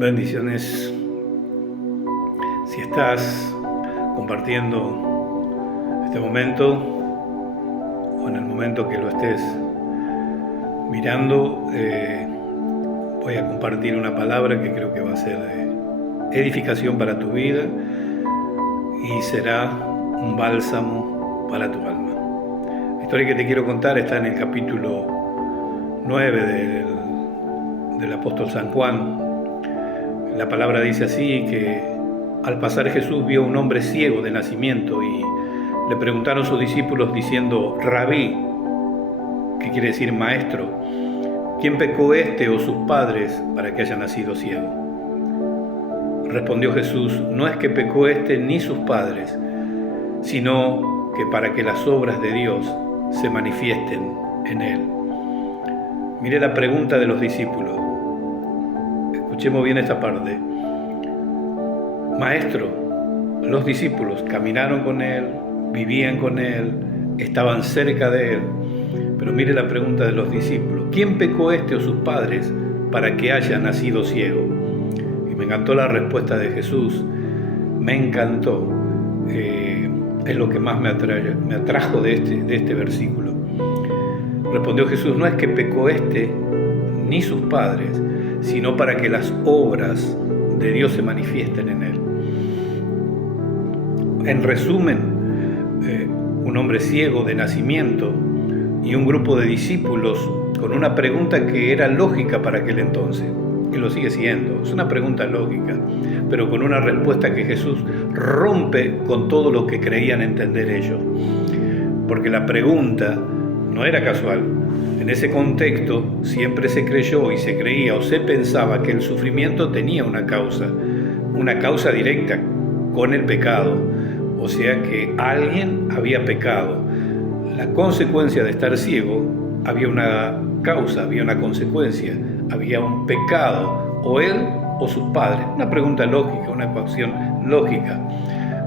Bendiciones. Si estás compartiendo este momento o en el momento que lo estés mirando, voy a compartir una palabra que creo que va a ser de edificación para tu vida y será un bálsamo para tu alma. La historia que te quiero contar está en el capítulo 9 del apóstol San Juan. La palabra dice así, que al pasar Jesús vio a un hombre ciego de nacimiento y le preguntaron sus discípulos diciendo: Rabí, que quiere decir maestro, ¿quién pecó este o sus padres para que haya nacido ciego? Respondió Jesús: no es que pecó este ni sus padres, sino que para que las obras de Dios se manifiesten en él. Mire la pregunta de los discípulos. Escuchemos bien esta parte. Maestro, los discípulos caminaron con él, vivían con él, estaban cerca de él. Pero mire la pregunta de los discípulos. ¿Quién pecó este o sus padres para que haya nacido ciego? Y me encantó la respuesta de Jesús. Me encantó. Es lo que más me atrajo de este versículo. Respondió Jesús: no es que pecó este ni sus padres, sino para que las obras de Dios se manifiesten en él. En resumen, un hombre ciego de nacimiento y un grupo de discípulos con una pregunta que era lógica para aquel entonces, que lo sigue siendo, es una pregunta lógica, pero con una respuesta que Jesús rompe con todo lo que creían entender ellos, porque la pregunta no era casual. En ese contexto siempre se creyó y se creía o se pensaba que el sufrimiento tenía una causa directa con el pecado, o sea que alguien había pecado. La consecuencia de estar ciego, había una causa, había una consecuencia, había un pecado, o él o sus padres. Una pregunta lógica, una ecuación lógica.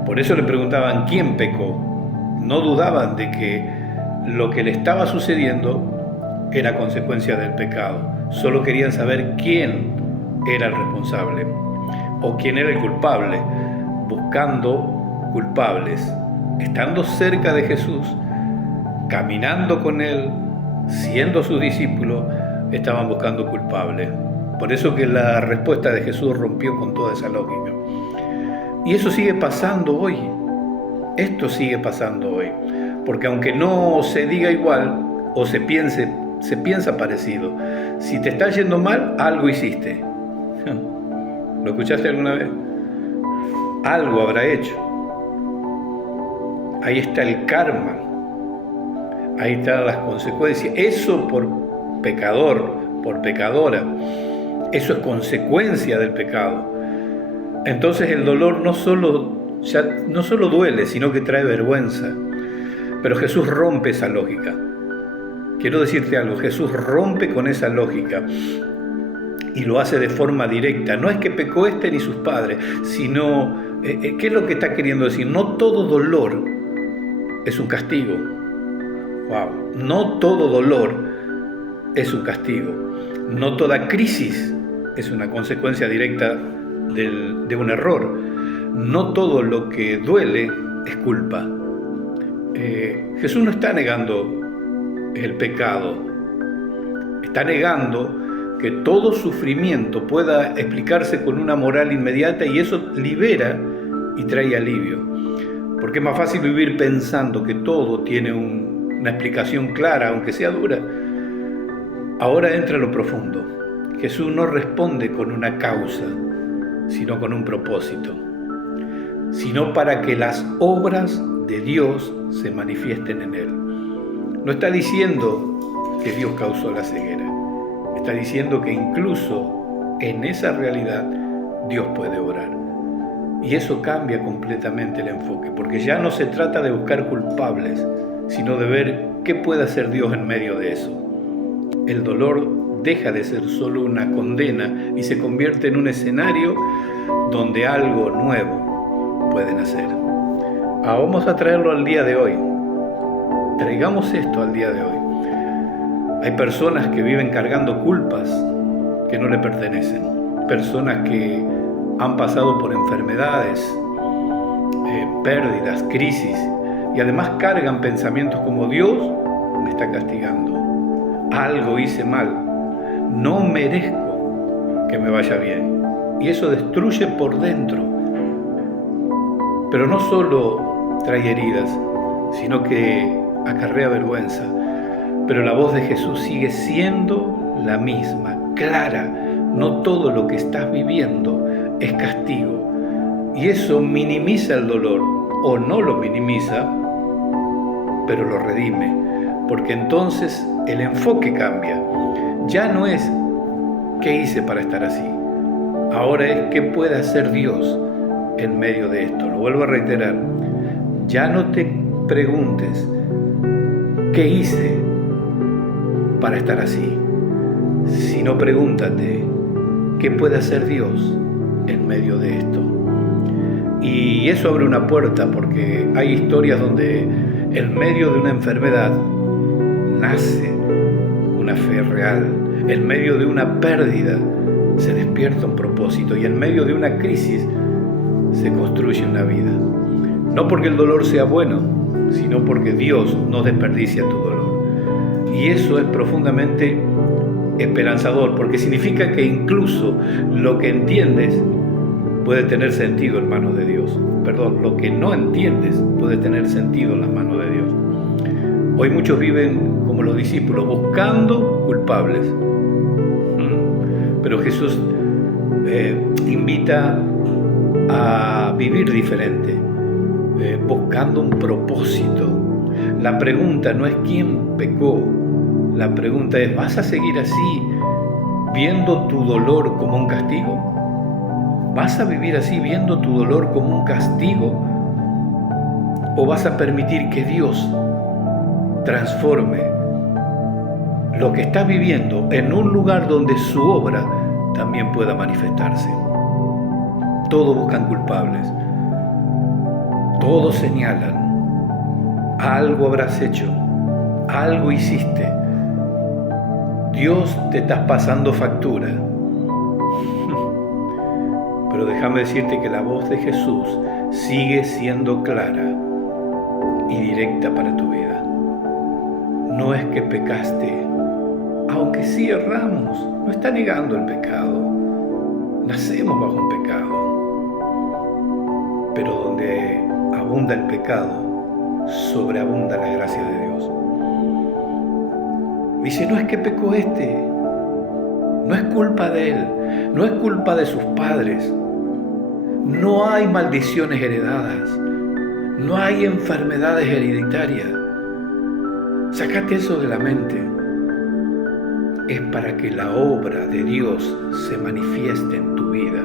Por eso le preguntaban quién pecó. No dudaban de que lo que le estaba sucediendo era consecuencia del pecado. Solo querían saber quién era el responsable o quién era el culpable, buscando culpables, estando cerca de Jesús, caminando con él, siendo sus discípulos, estaban buscando culpables. Por eso que la respuesta de Jesús rompió con toda esa lógica. Y eso sigue pasando hoy. Esto sigue pasando hoy. Porque aunque no se diga igual o se piensa parecido, si te está yendo mal, algo hiciste. ¿Lo escuchaste alguna vez? Algo habrá hecho. Ahí está el karma. Ahí están las consecuencias. Eso por pecador, por pecadora. Eso es consecuencia del pecado. Entonces el dolor no solo duele, sino que trae vergüenza. Pero Jesús rompe esa lógica. Quiero decirte algo, Jesús rompe con esa lógica y lo hace de forma directa. No es que pecó este ni sus padres, sino, ¿qué es lo que está queriendo decir? No todo dolor es un castigo. Wow. No todo dolor es un castigo. No toda crisis es una consecuencia directa de un error. No todo lo que duele es culpa. Jesús no está negando el pecado, está negando que todo sufrimiento pueda explicarse con una moral inmediata, y eso libera y trae alivio, porque es más fácil vivir pensando que todo tiene una explicación clara, aunque sea dura. Ahora entra lo profundo. Jesús no responde con una causa, sino con un propósito, sino para que las obras de Dios se manifiesten en él. No está diciendo que Dios causó la ceguera, está diciendo que incluso en esa realidad Dios puede obrar. Y eso cambia completamente el enfoque, porque ya no se trata de buscar culpables, sino de ver qué puede hacer Dios en medio de eso. El dolor deja de ser solo una condena y se convierte en un escenario donde algo nuevo puede nacer. Vamos a traerlo al día de hoy. Traigamos esto al día de hoy. Hay personas que viven cargando culpas que no le pertenecen. personas que han pasado por enfermedades, pérdidas, crisis, y además cargan pensamientos como: Dios me está castigando, algo hice mal, no merezco que me vaya bien. Y eso destruye por dentro. Pero no solo trae heridas, sino que acarrea vergüenza. Pero la voz de Jesús sigue siendo la misma, clara. No todo lo que estás viviendo es castigo. Y eso minimiza el dolor, o no lo minimiza, pero lo redime. Porque entonces el enfoque cambia. Ya no es ¿qué hice para estar así? Ahora es ¿qué puede hacer Dios en medio de esto? Lo vuelvo a reiterar. Ya no te preguntes ¿qué hice para estar así? Sino pregúntate ¿qué puede hacer Dios en medio de esto? Y eso abre una puerta, porque hay historias donde en medio de una enfermedad nace una fe real. En medio de una pérdida se despierta un propósito, y en medio de una crisis se construye una vida. No porque el dolor sea bueno, sino porque Dios no desperdicia tu dolor. Y eso es profundamente esperanzador, porque significa que incluso lo que entiendes puede tener sentido en manos de Dios. Perdón, lo que no entiendes puede tener sentido en las manos de Dios. Hoy muchos viven como los discípulos, buscando culpables. Pero Jesús invita a vivir diferente, buscando un propósito. La pregunta no es quién pecó, la pregunta es: ¿vas a seguir así, viendo tu dolor como un castigo? ¿Vas a vivir así, viendo tu dolor como un castigo? ¿O vas a permitir que Dios transforme lo que estás viviendo en un lugar donde su obra también pueda manifestarse? Todos buscan culpables, todos señalan: algo habrás hecho, algo hiciste, Dios te está pasando factura. Pero déjame decirte que la voz de Jesús sigue siendo clara y directa para tu vida. No es que pecaste, aunque sí erramos, no está negando el pecado. Nacemos bajo un pecado. Pero donde abunda el pecado, sobreabunda la gracia de Dios. Dice: no es que pecó no es culpa de él, no es culpa de sus padres. No hay maldiciones heredadas, no hay enfermedades hereditarias. Sácate eso de la mente. Es para que la obra de Dios se manifieste en tu vida,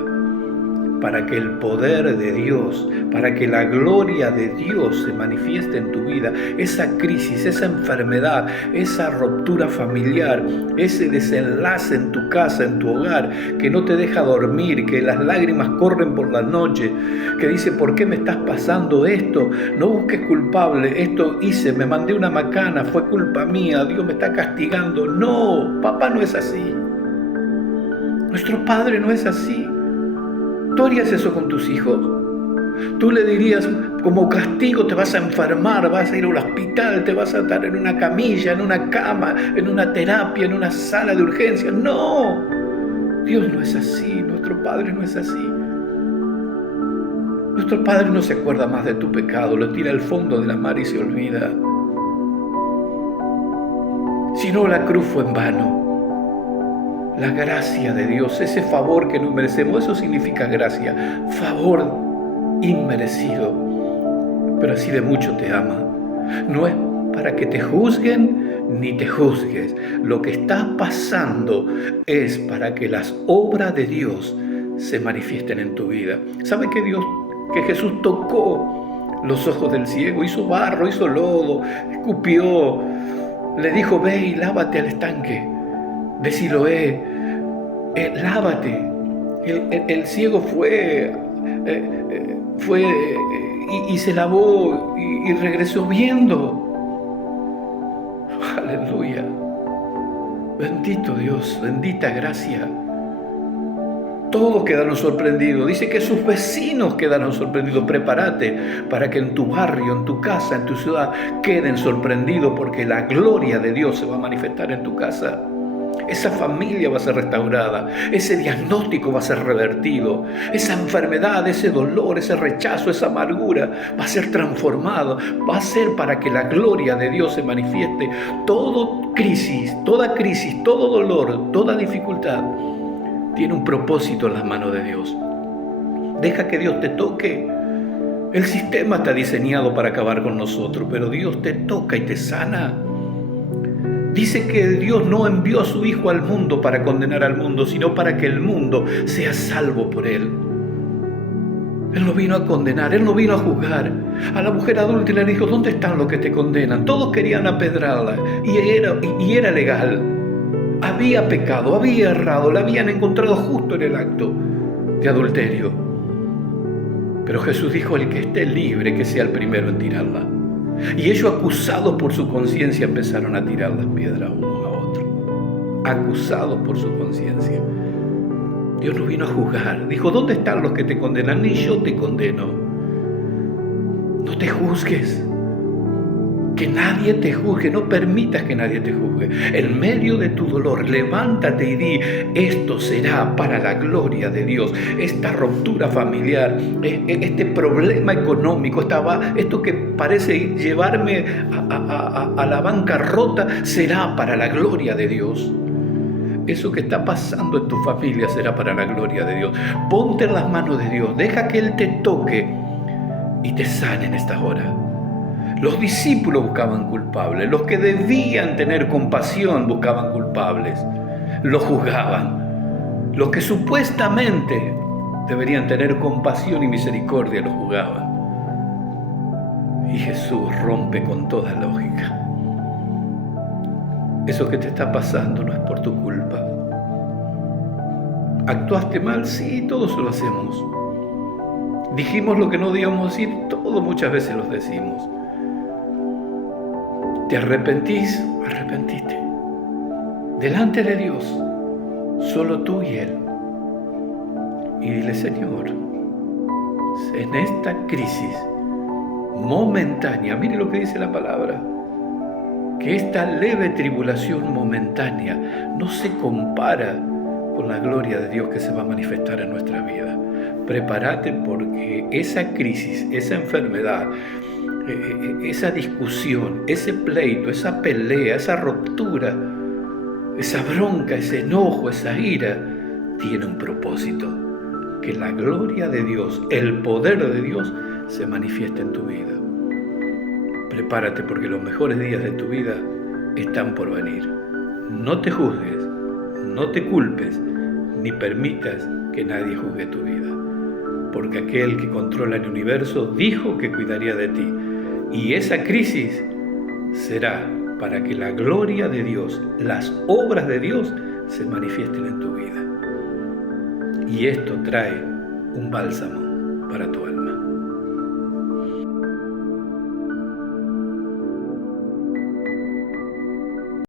para que el poder de Dios, para que la gloria de Dios se manifieste en tu vida. Esa crisis, esa enfermedad, esa ruptura familiar, ese desenlace en tu casa, en tu hogar, que no te deja dormir, que las lágrimas corren por la noche, que dice: ¿por qué me estás pasando esto? No busques culpable, esto hice, me mandé una macana, fue culpa mía, Dios me está castigando. No, papá no es así. Nuestro Padre no es así. ¿Tú harías eso con tus hijos? Tú le dirías: como castigo te vas a enfermar, vas a ir al hospital, te vas a estar en una camilla, en una cama, en una terapia, en una sala de urgencias? No, Dios no es así, nuestro Padre no es así. Nuestro Padre no se acuerda más de tu pecado, lo tira al fondo de la mar y se olvida. Si no, la cruz fue en vano. La gracia de Dios, ese favor que no merecemos, eso significa gracia, favor inmerecido, pero así de mucho te ama. No es para que te juzguen ni te juzgues. Lo que está pasando es para que las obras de Dios se manifiesten en tu vida. ¿Sabe que Jesús tocó los ojos del ciego, hizo barro, hizo lodo, escupió, le dijo: ve y lávate al estanque de Siloé, lávate. El ciego fue y se lavó y regresó viendo. Aleluya. Bendito Dios, bendita gracia. Todos quedaron sorprendidos. Dice que sus vecinos quedaron sorprendidos. Prepárate para que en tu barrio, en tu casa, en tu ciudad queden sorprendidos, porque la gloria de Dios se va a manifestar en tu casa. Esa familia va a ser restaurada, ese diagnóstico va a ser revertido, esa enfermedad, ese dolor, ese rechazo, esa amargura va a ser transformado, va a ser para que la gloria de Dios se manifieste. Toda crisis, todo dolor, toda dificultad tiene un propósito en las manos de Dios. Deja que Dios te toque. El sistema está diseñado para acabar con nosotros, pero Dios te toca y te sana. Dice que Dios no envió a su Hijo al mundo para condenar al mundo, sino para que el mundo sea salvo por Él. Él no vino a condenar, Él no vino a juzgar. A la mujer adúltera le dijo: ¿dónde están los que te condenan? Todos querían apedrarla y era legal. Había pecado, había errado, la habían encontrado justo en el acto de adulterio. Pero Jesús dijo: el que esté libre, que sea el primero en tirarla. Y ellos, acusados por su conciencia, empezaron a tirar las piedras uno a otro. Acusados por su conciencia. Dios no vino a juzgar. Dijo: ¿dónde están los que te condenan? Ni yo te condeno. No te juzgues. Que nadie te juzgue, no permitas que nadie te juzgue. En medio de tu dolor, levántate y di: esto será para la gloria de Dios. Esta ruptura familiar, este problema económico, esto que parece llevarme a la bancarrota, será para la gloria de Dios. Eso que está pasando en tu familia será para la gloria de Dios. Ponte en las manos de Dios, deja que Él te toque y te sane en esta hora. Los discípulos buscaban culpables, los que debían tener compasión buscaban culpables, los juzgaban. Los que supuestamente deberían tener compasión y misericordia los juzgaban. Y Jesús rompe con toda lógica. Eso que te está pasando no es por tu culpa. ¿Actuaste mal? Sí, todos lo hacemos. Dijimos lo que no debíamos decir, todos muchas veces los decimos. ¿Te arrepentís? Arrepentiste. Delante de Dios, solo tú y Él. Y dile: Señor, en esta crisis momentánea, mire lo que dice la palabra, que esta leve tribulación momentánea no se compara con la gloria de Dios que se va a manifestar en nuestra vida. Prepárate, porque esa crisis, esa enfermedad, esa discusión, ese pleito, esa pelea, esa ruptura, esa bronca, ese enojo, esa ira, tiene un propósito: que la gloria de Dios, el poder de Dios se manifieste en tu vida. Prepárate, porque los mejores días de tu vida están por venir. No te juzgues, no te culpes, ni permitas que nadie juzgue tu vida, porque aquel que controla el universo dijo que cuidaría de ti. Y esa crisis será para que la gloria de Dios, las obras de Dios, se manifiesten en tu vida. Y esto trae un bálsamo para tu alma.